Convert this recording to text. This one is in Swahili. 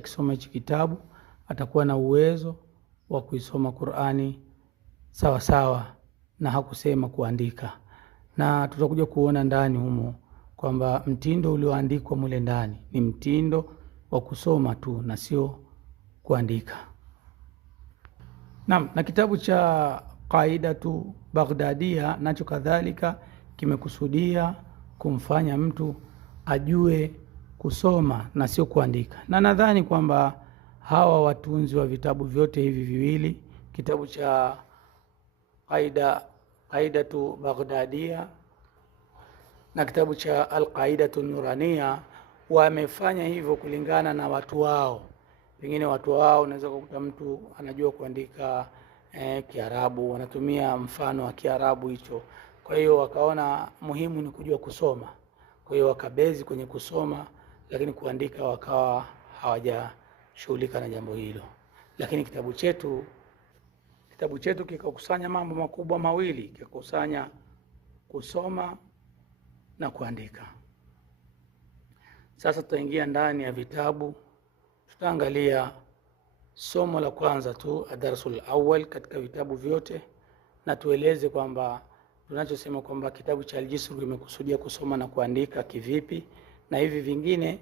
Akisoma hichi kitabu atakuwa na uwezo wa kuisoma Qur'ani sawa sawa na hakusema kuandika. Na tutakuja kuona ndani humo kwamba mtindo ulioandikwa mule ndani ni mtindo wa kusoma tu na sio kuandika. Na kitabu cha Qaidatu Baghdadia nacho kadhalika kimekusudia kumfanya mtu ajue kusoma na sio kuandika. Na nadhani kwamba hawa watunzi wa vitabu vyote hivi viwili, kitabu cha Qaidatu Baghdadia na kitabu cha Al-Qaidatu Nurania, wamefanya hivyo kulingana na watu wao. Pengine watu wao unaweza kukuta mtu anajua kuandika Kiarabu, wanatumia mfano wa Kiarabu hicho. Kwa hiyo wakaona muhimu ni kujua kusoma. Kwa hiyo wakabezi kwenye kusoma, lakini kuandika wakawa hawajashughulika na jambo hilo. Lakini kitabu chetu kikakusanya mambo makubwa mawili, kikakusanya kusoma na kuandika. Sasa tutaingia ndani ya vitabu, tutaangalia somo la kwanza tu, adarsul awwal katika vitabu vyote, na tueleze kwamba tunachosema kwamba kitabu cha Al-Jisr kimekusudia kusoma na kuandika kivipi, na hivi vingine